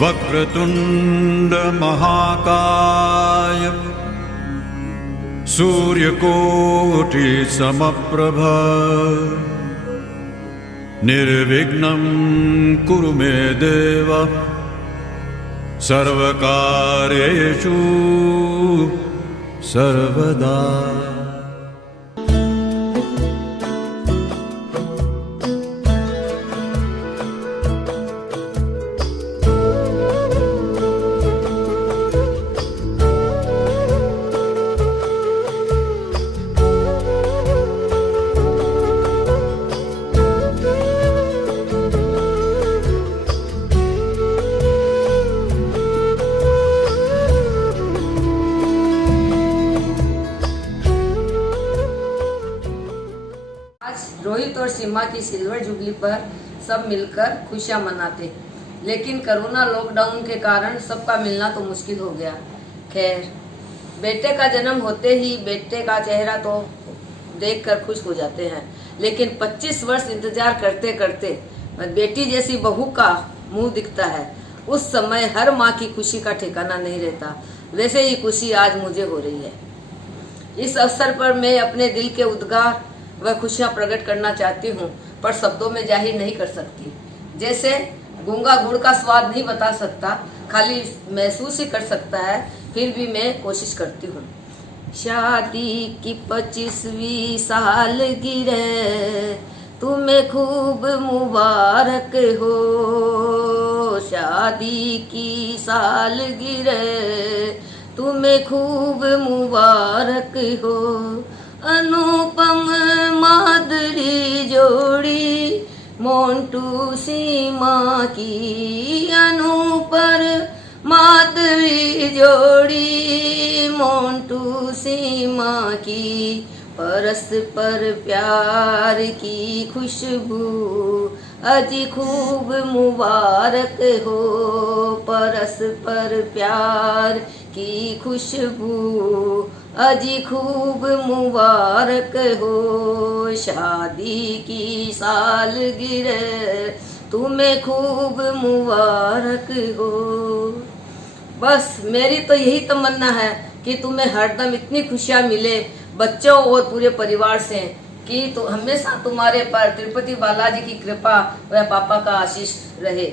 वक्रतुंड महाकाय सूर्यकोटि समप्रभ निर्विघ्नं कुरु मे देव सर्वकार्येषु सर्वदा। रोहित और सीमा की सिल्वर जुबली पर सब मिलकर खुशियां मनाते, लेकिन कोरोना लॉकडाउन के कारण सबका मिलना तो मुश्किल हो गया। खैर, बेटे का जन्म होते ही बेटे का चेहरा तो देखकर खुश हो जाते हैं, लेकिन 25 वर्ष इंतजार करते करते बेटी जैसी बहू का मुंह दिखता है, उस समय हर माँ की खुशी का ठिकाना नहीं रहता। वैसे ही खुशी आज मुझे हो रही है। इस अवसर पर मैं अपने दिल के उद्गार वह खुशियां प्रकट करना चाहती हूँ, पर शब्दों में जाहिर नहीं कर सकती। जैसे गूंगा गुड़ का स्वाद नहीं बता सकता, खाली महसूस ही कर सकता है, फिर भी मैं कोशिश करती हूँ। शादी की 25वीं सालगिरह तुम्हें खूब मुबारक हो, शादी की सालगिरह तुम्हें खूब मुबारक हो। अनुपम माधुरी जोड़ी मोंटू सीमा की, अनुपर माधुरी जोड़ी मोंटू सीमा की, परस्पर प्यार की खुशबू अजी खूब मुबारक हो, परस्पर प्यार की खुशबू अजी खूब मुबारक हो, शादी की सालगिरह तुम्हें खूब मुबारक हो। बस मेरी तो यही तमन्ना है कि तुम्हें हरदम इतनी खुशियां मिले बच्चों और पूरे परिवार से, कि तो हमेशा तुम्हारे पर तिरुपति बालाजी की कृपा व पापा का आशीष रहे।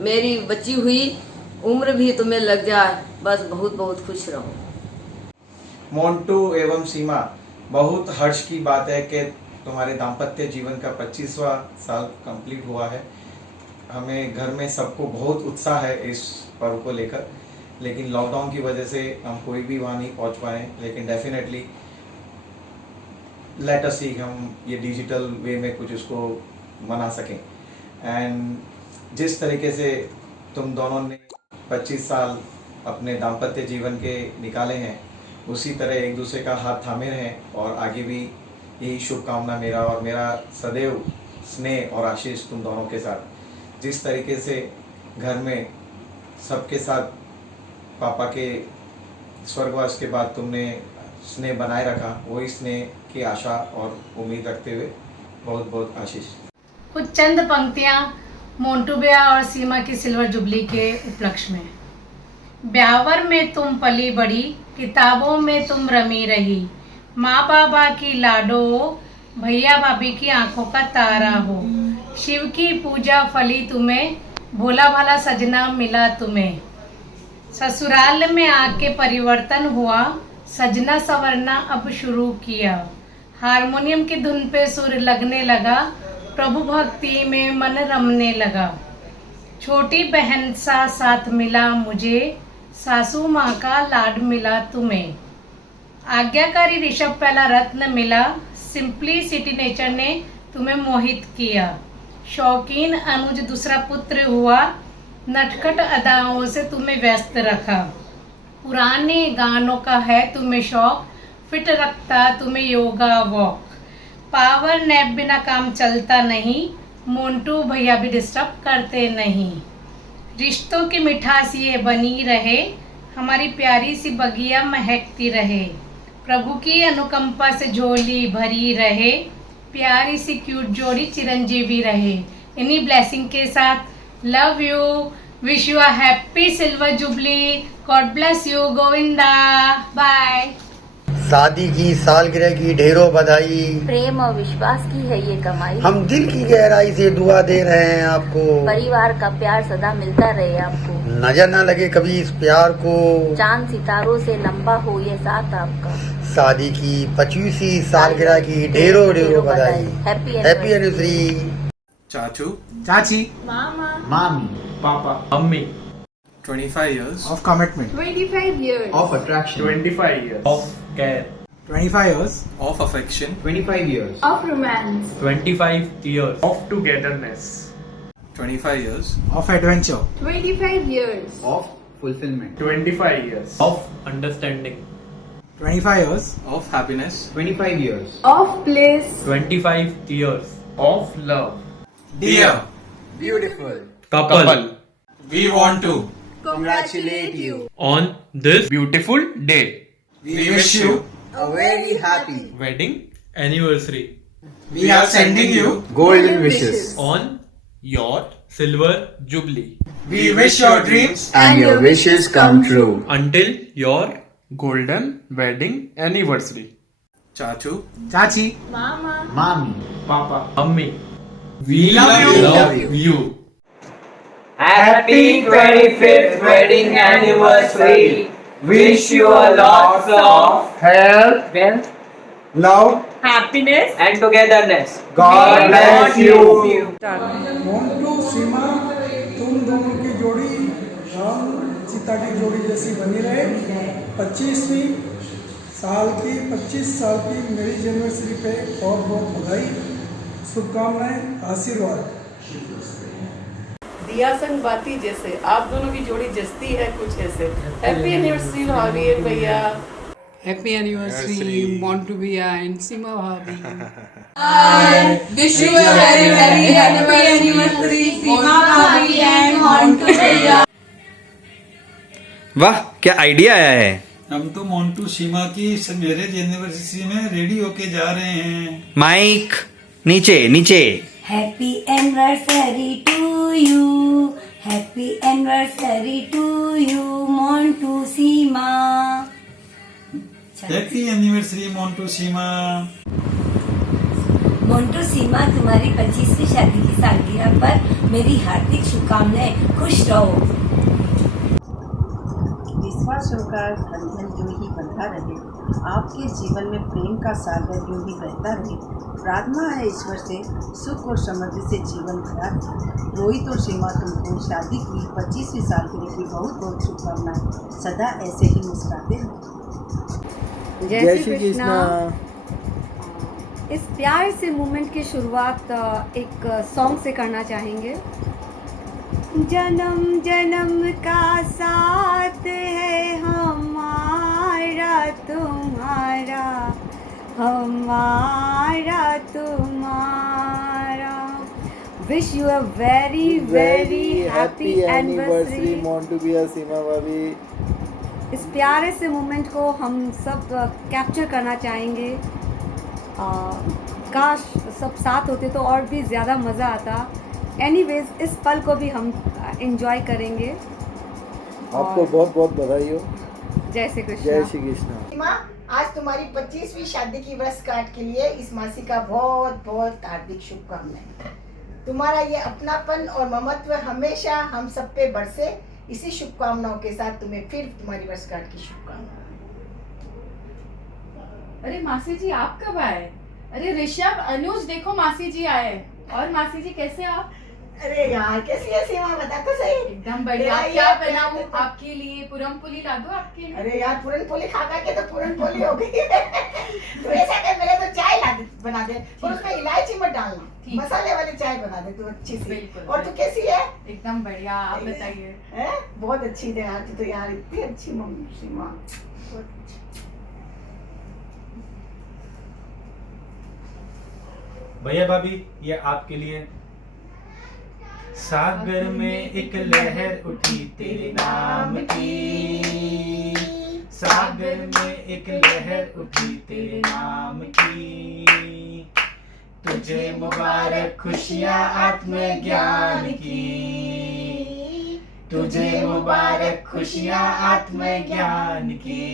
मेरी बची हुई उम्र भी तुम्हें लग जाए, बस बहुत बहुत खुश रहो। मोंटू एवं सीमा, बहुत हर्ष की बात है कि तुम्हारे दाम्पत्य जीवन का 25वां साल कंप्लीट हुआ है। हमें घर में सबको बहुत उत्साह है इस पर्व को लेकर, लेकिन लॉकडाउन की वजह से हम कोई भी वहाँ नहीं पहुँच पाए, लेकिन डेफिनेटली लेट अस सी हम ये डिजिटल वे में कुछ उसको मना सकें। एंड जिस तरीके से तुम दोनों ने 25 साल अपने दाम्पत्य जीवन के निकाले हैं, उसी तरह एक दूसरे का हाथ थामे रहें, और आगे भी यही शुभकामना मेरा और मेरा सदैव स्नेह और आशीष तुम दोनों के साथ। जिस तरीके से घर में सबके साथ पापा के स्वर्गवास के बाद तुमने स्नेह बनाए रखा, वही स्नेह की आशा और उम्मीद रखते हुए बहुत बहुत आशीष। कुछ चंद पंक्तियाँ मोंटू भैया और सीमा की सिल्वर जुबली के उपलक्ष्य में। ब्यावर में तुम पली बड़ी, किताबों में तुम रमी रही, माँ बाबा की लाडो हो, भैया भाभी की आंखों का तारा हो, शिव की पूजा फली तुम्हें, भोला भाला सजना मिला तुम्हें। ससुराल में आके परिवर्तन हुआ, सजना संवरना अब शुरू किया, हारमोनियम की धुन पे सुर लगने लगा, प्रभु भक्ति में मन रमने लगा। छोटी बहन सा साथ मिला मुझे, सासू माँ का लाड मिला तुम्हें। आज्ञाकारी ऋषभ पहला रत्न मिला, सिंपलिसिटी नेचर ने तुम्हें मोहित किया। शौकीन अनुज दूसरा पुत्र हुआ, नटखट अदाओं से तुम्हें व्यस्त रखा। पुराने गानों का है तुम्हें शौक, फिट रखता तुम्हें योगा वॉक। पावर नैप बिना काम चलता नहीं, मोंटू भैया भी डिस्टर्ब करते नहीं। रिश्तों की मिठास ये बनी रहे, हमारी प्यारी सी बगिया महकती रहे। प्रभु की अनुकंपा से झोली भरी रहे, प्यारी सी क्यूट जोड़ी चिरंजीवी रहे। इन्हीं ब्लेसिंग के साथ love you, wish you a happy silver jubilee. God bless you Govinda. Bye. शादी की सालगिरह की ढेरों बधाई। प्रेम और विश्वास की है ये कमाई। हम दिल की गहराई से दुआ दे रहे हैं आपको। परिवार का प्यार सदा मिलता रहे आपको। नजर न लगे कभी इस प्यार को। चांद सितारों से लंबा हो ये साथ आपका। शादी की 25वीं सालगिरह की ढेरों ढेरों बधाई। Happy happy anniversary. चाचू, चाची, मामी, पापा, mummy. 25 years of commitment, 25 years of attraction, 25 years of care, 25 years of affection, 25 years of romance, 25 years, of togetherness, 25 years, of adventure, 25 years of fulfillment, 25 years of understanding, 25 years of happiness, 25 years of bliss, 25 years, of love. dear beautiful couple. We want to congratulate you on this Beautiful day. we wish you a very happy wedding anniversary We are sending you. golden wishes on your silver jubilee We wish your dreams and your wishes come true. until your golden wedding anniversary. chachu, Chachi, mama, Mommy, Papa, mummy. We love you. Happy 25th wedding anniversary. Wish you a lot of health, wealth, love, happiness, and togetherness. God bless you. Montu Seema, तुम दोनों की जोड़ी राम सीता की जोड़ी जैसी बनी रहे। 25वीं साल की 25 साल की मैरिज एनिवर्सरी पे बहुत बहुत बधाई, शुभकामनाएं, आशीर्वाद। दिया संग बाती जैसे आप दोनों की जोड़ी जचती है कुछ ऐसे। Happy anniversary bhabhi and bhaiya. Happy anniversary Montu bhaiya and Seema bhabhi. Wish you a very very happy anniversary Seema bhabhi and Montu भैया। वाह, क्या आइडिया आया है। हम तो मोन्टू सीमा की मैरिज एनिवर्सरी में रेडी होके जा रहे हैं। माइक नीचे नीचे। Happy anniversary to you, happy anniversary to you Montu Seema. Happy anniversary Montu Seema. Montu Seema, तुम्हारी 25वीं शादी की सालगिरह पर मेरी हार्दिक शुभकामनाएं। खुश रहो। विश्वास होकर बंधन यूं ही बंधा रहे। आपके जीवन में प्रेम का सागर यूं ही बहता रहे। प्रार्थना है ईश्वर से सुख और समृद्धि से जीवन भरा रहे। रोहित और सीमा, तुमको शादी की 25वीं सालगिरह की बहुत बहुत शुभकामनाएं। सदा ऐसे ही मुस्कुराते रहो। जय श्री कृष्णा। इस प्यार से मूवमेंट की शुरुआत एक सॉन्ग से करना चाहेंगे। जन्म जन्म का साथ है हमारा तुम्हारा, हमारा तुम्हारा। Wish you a very very happy anniversary Montu भैया, सीमा भाभी। इस प्यारे से मोमेंट को हम सब कैप्चर करना चाहेंगे। काश सब साथ होते तो और भी ज़्यादा मज़ा आता। एनीवेज, इस पल को भी हम एंजॉय करेंगे। आपको बहुत बहुत बधाई हो। जय श्री कृष्ण। जय श्री कृष्ण। माँ, आज तुम्हारी 25वीं शादी की वर्षगांठ के लिए इस मासी का बहुत बहुत हार्दिक शुभकामनाएं। तुम्हारा ये अपनापन और ममत्व हमेशा हम सब पे बरसे। इसी शुभकामनाओं के साथ तुम्हें फिर तुम्हारी वर्षगांठ की शुभकामनाएं। अरे मासी जी आप कब आए? अरे ऋषभ, अनुज, देखो मासी जी आए। और मासी जी कैसे आप? अरे यार, कैसी है सीमा, बता तो सही। एकदम बढ़िया। क्या बनाऊं आपके लिए? पूरन पोली ला दूं आपके लिए? अरे यार, पूरन पोली खा के तो पूरन पोली हो गई। तो ऐसा कर, मेरे तो चाय ला दे, बना दे, और उसमें इलायची मत डालना, मसाले वाली चाय बना दे तू अच्छी सी। और तू कैसी है? एकदम बढ़िया। आप बताइए। बहुत अच्छी है यार, तू तो यार इतनी अच्छी मम्मी सीमा। भैया भाभी, ये आपके लिए। सागर में एक लहर उठी तेरे नाम की, सागर में एक लहर उठी तेरे नाम की। तुझे मुबारक खुशियाँ आत्मज्ञान की, तुझे मुबारक खुशियाँ आत्मज्ञान की,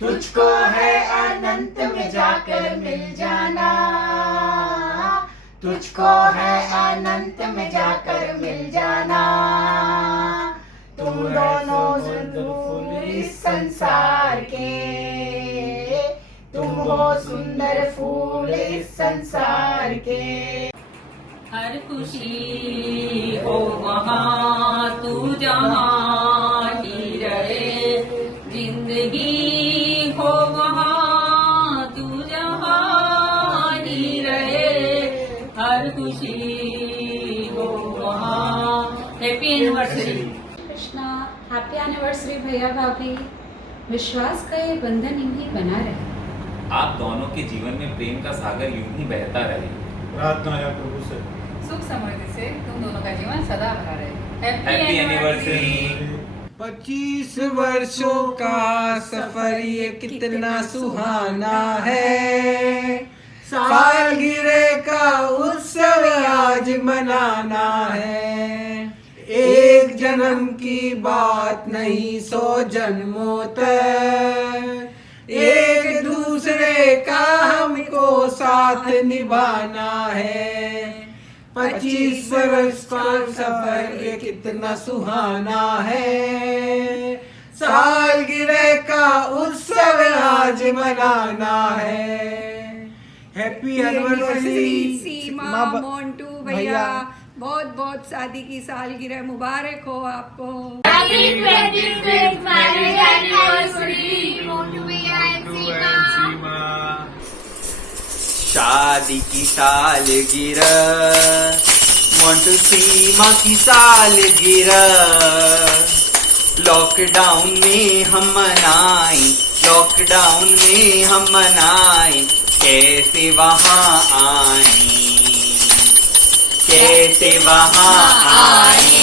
तुझको है अनंत में जाकर मिल जाना, तुझको है अनंत में जाकर मिल जाना। तुम दोनों सुंदर फूल इस संसार के, तुम हो सुंदर फूल इस संसार के। हर खुशी हो वहाँ तू जहाँ ही रहे, जिंदगी हो वहाँ तू जहाँ ही रहे, हर खुशी हो वहाँ। Happy anniversary Krishna. Happy anniversary भैया भाभी। विश्वास का ये बंधन यूं ही बना रहे। आप दोनों के जीवन में प्रेम का सागर यूं ही बहता रहे। प्रार्थना है प्रभु से सुख समृद्धि से तुम दोनों का जीवन सदा भरा रहे। Happy anniversary. 25 वर्षों का सफर ये कितना सुहाना है, सालगिरह का उत्सव आज मनाना है। एक जन्म की बात नहीं 100 जन्मों तक, एक दूसरे का हमको साथ निभाना है। 25 वर्ष का सफर ये कितना सुहाना है, सालगिरह का उत्सव आज मनाना है। हैप्पी एनिवर्सरी सीमा, मोंटू भैया, बहुत बहुत शादी की सालगिरह मुबारक हो आपको। शादी की सालगिरह, मोंटू सीमा की सालगिरह, लॉकडाउन में हम मनाए, लॉकडाउन में हम मनाए, कैसे वहाँ आए, कैसे वहाँ आए।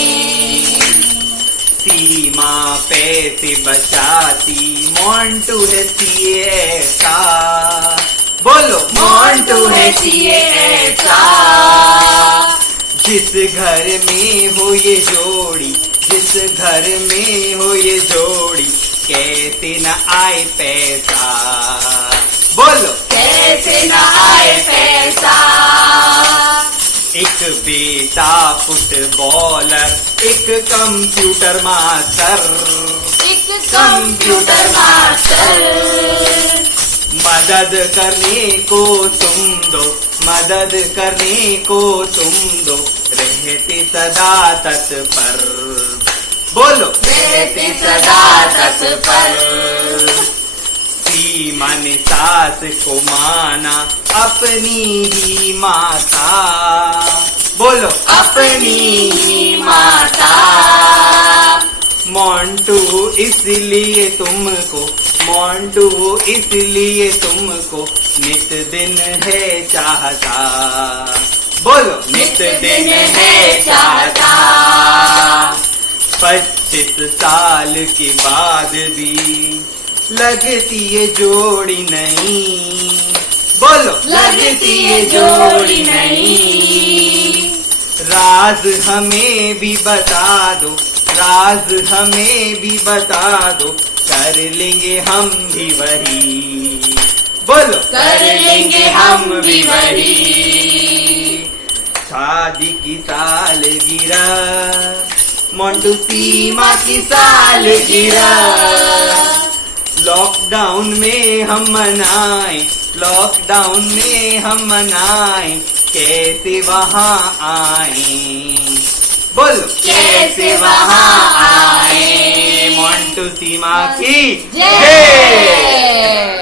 सीमा पैसे बचाती, मोंटू है सीए ऐसा, बोलो मोंटू है सीए ऐसा। जिस घर में हो ये जोड़ी, जिस घर में हो ये जोड़ी, कैसे न आए पैसा, बोलो कैसे न आए पैसा। एक बेटा फुटबॉलर, एक कंप्यूटर मास्टर, एक कंप्यूटर मास्टर। मदद करने को तुम दो, मदद करने को तुम दो, रहते सदा तत्पर, बोलो रहते सदा तत्पर। सीमा ने सास को माना अपनी ही माता, बोलो अपनी ही माता। मोंटू इसलिए तुमको, मोंटू इसलिए तुमको नित दिन है चाहता, बोलो नित दिन है चाहता। 25 साल के बाद भी लगती ये जोड़ी नहीं, बोलो लगती ये जोड़ी नहीं। राज हमें भी बता दो, राज हमें भी बता दो, कर लेंगे हम भी वही, बोलो कर लेंगे हम भी वही। शादी की सालगिरह, मोंटू सीमा की सालगिरह, लॉकडाउन में हम मनाए, लॉकडाउन में हम मनाए, कैसे वहाँ आए, बोलो कैसे वहाँ आए। मोंटू सीमा की जय।